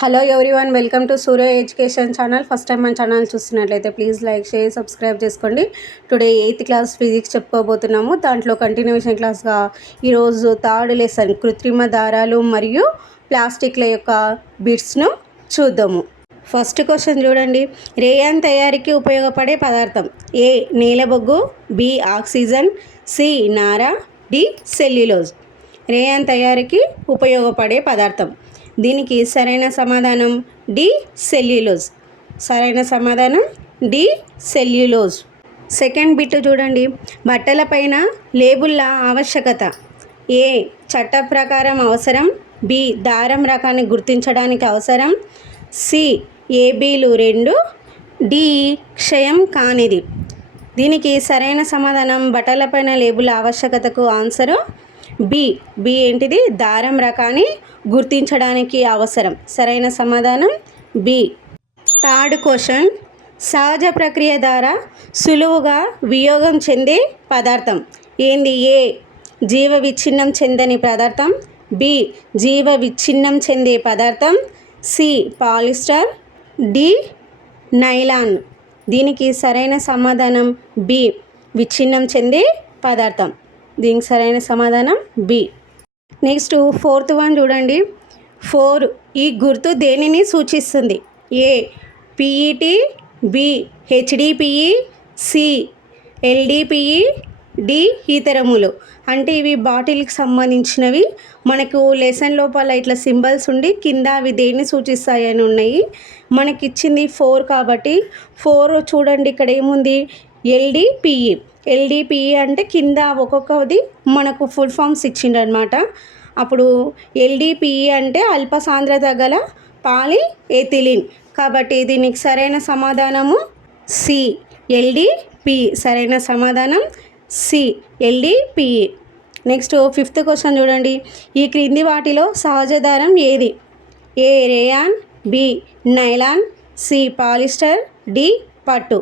Hello everyone, welcome to Surya education channel. First time మన channel చూస్తున్నట్లయితే please like, share, subscribe చేసుకోండి. Today 8th class physics చెప్పుకోబోతున్నాము. దాంట్లో continuation క్లాస్గా ఈరోజు థర్డ్ లెసన్ కృత్రిమ దారాలు మరియు ప్లాస్టిక్ల యొక్క బిట్స్ను చూద్దాము. ఫస్ట్ క్వశ్చన్ చూడండి. రేయాన్ తయారీకి ఉపయోగపడే పదార్థం: ఏ నేలబొగ్గు, బి ఆక్సిజన్, సి నార, డి సెల్యులోజ్. రేయాన్ తయారీకి ఉపయోగపడే పదార్థం. దీనికి సరైన సమాధానం డి సెల్యులోజ్. సరైన సమాధానం డి సెల్యులోజ్. సెకండ్ బిట్ చూడండి. బట్టలపైన లేబుల్ల ఆవశ్యకత: ఏ చట్ట ప్రకారం అవసరం, బి దారం రకాన్ని గుర్తించడానికి అవసరం, సి ఏబీలు రెండు, డి క్షయం కానిది. దీనికి సరైన సమాధానం బట్టలపైన లేబుల్ ఆవశ్యకతకు ఆన్సరు బి ఏంటిది? దారం రకాన్ని గుర్తించడానికి అవసరం. సరైన సమాధానం బి. Third question. సహజ ప్రక్రియ ద్వారా సులువుగా వియోగం చెందే పదార్థం ఏంది? ఏ జీవ విచ్ఛిన్నం చెందని పదార్థం, బి జీవ విచ్ఛిన్నం చెందే పదార్థం, సి పాలిస్టర్, డి నైలాన్. దీనికి సరైన సమాధానం బి విచ్ఛిన్నం చెందే పదార్థం. దీనికి సరైన సమాధానం బి. నెక్స్ట్ ఫోర్త్ వన్ చూడండి. 4 ఈ గుర్తు దేనిని సూచిస్తుంది? A PET, B HDPE, C LDPE, D ఇతరములు. అంటే ఇవి బాటిల్కి సంబంధించినవి. మనకు లెసన్ లోపల ఇట్లా సింబల్స్ ఉండి కింద అవి దేన్ని సూచిస్తాయని ఉన్నాయి. మనకి ఇచ్చింది 4 కాబట్టి 4 చూడండి ఇక్కడ ఏముంది? ఎల్డిపిఈ. ఎల్డిపిఈ అంటే కింద ఒక్కొక్కది మనకు ఫుల్ ఫామ్స్ ఇచ్చిండనమాట. అప్పుడు ఎల్డిపిఈ అంటే అల్ప సాంద్రత గల పాలి ఎథిలిన్. కాబట్టి దీనికి సరైన సమాధానము సి ఎల్డిపిఈ. సరైన సమాధానం C LDPE. Next fifth question చూడండి. ఈ క్రింది వాటిలో సహజ దారం ఏది? A rayon, B nylon, C polyester, D పట్టు.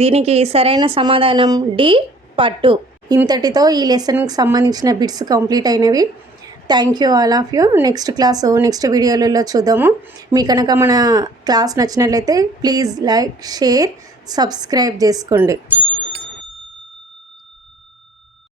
దీనికి సరైన సమాధానం డి పట్టు. ఇంతటితో ఈ లెసన్కి సంబంధించిన బిట్స్ కంప్లీట్ అయినవి. Thank you all of you. Next వీడియోలలో చూద్దాము. మీ కనుక మన క్లాస్ నచ్చినట్లయితే ప్లీజ్ లైక్, షేర్, సబ్స్క్రైబ్ చేసుకోండి.